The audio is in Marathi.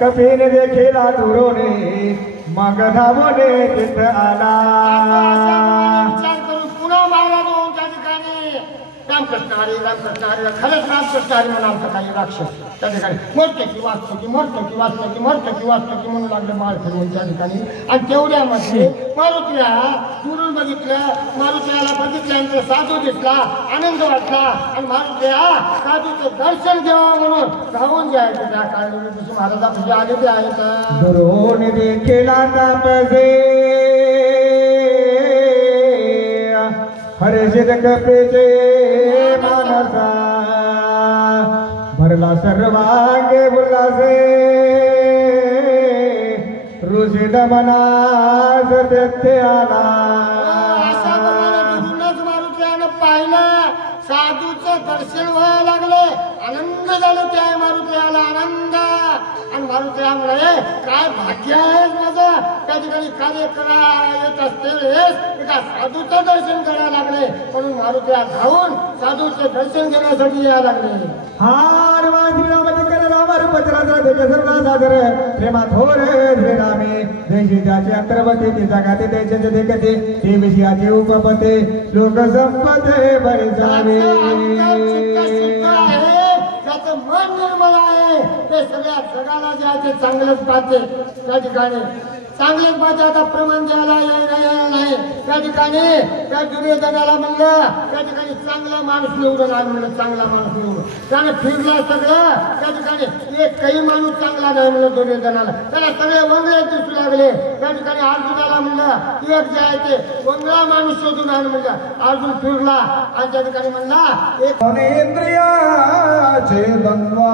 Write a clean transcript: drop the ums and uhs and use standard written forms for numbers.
कपीन देखीला दुरोने मग धावणे तिथ आला विचार करून पुन्हा महाराज होऊन त्या ठिकाणी रामकृष्ण हरी खरंच रामकृष्ण हरी म्हणून आमचा काही राक्षस त्या ठिकाणी मरतो की वाचतो की म्हणू लागलं माळ फिरवून त्या ठिकाणी. आणि तेवढ्यामध्ये मारुतीला दुरून बघितलं, मारुतीला बघितल्यानंतर साधू दिसला, आनंद वाटला आणि मारुतीला साधूचं दर्शन घ्यावं म्हणून धावून जायचं. त्या काळी महाराजापाशी आले ते आहेत दुरोण देखीला तापसे हर्षित कपेचे मानसा भरला सर्वांगे उल्हासे ऋषिद मनास तेथे आला. मारुतीनं पाहिलं, साधूचं दर्शन व्हायला लागले, आनंद झाला. त्या मारुतीला आनंद आणि मारुतीला म्हणाले काय भाग्य आहे माझं, त्या ठिकाणी कार्य करा येत असते एका साधूचं दर्शन करायला लागले म्हणून मारुतीला धावून साधूचं दर्शन घेण्यासाठी यायला लागले. हार श्रीरामचंद्र रामरूपचरा सादर प्रेमा थोर श्रीरामे जैशी ज्याची अंतर्वते ते जगाते त्याचे देखते ते विषयाचे उपपते लोक संपते बरे जावे. त्याचं मन निर्मळ आहे, ते सगळ्या जगाला जे आहे ते चांगलंच पाहते. त्या ठिकाणी चांगलेच पाहते. आता प्रमाण द्यायला यायला नाही. त्या ठिकाणी त्या दुर्योधनाला म्हणलं, त्या ठिकाणी चांगला माणूस निवडून आला म्हणलं, चांगला माणूस निवडून त्याने फिरला सगळं. त्या ठिकाणी एकही माणूस चांगला नाही म्हणलं दुर्योधनाला. त्याला सगळे वंगळे दिसू लागले. त्या ठिकाणी अर्जुनाला म्हणलं एक जे आहे ते वंगळा माणूस शोधून आण म्हणलं. अर्जुन फिरला आणि त्या ठिकाणी म्हणला एक इंद्रियाचे बनवा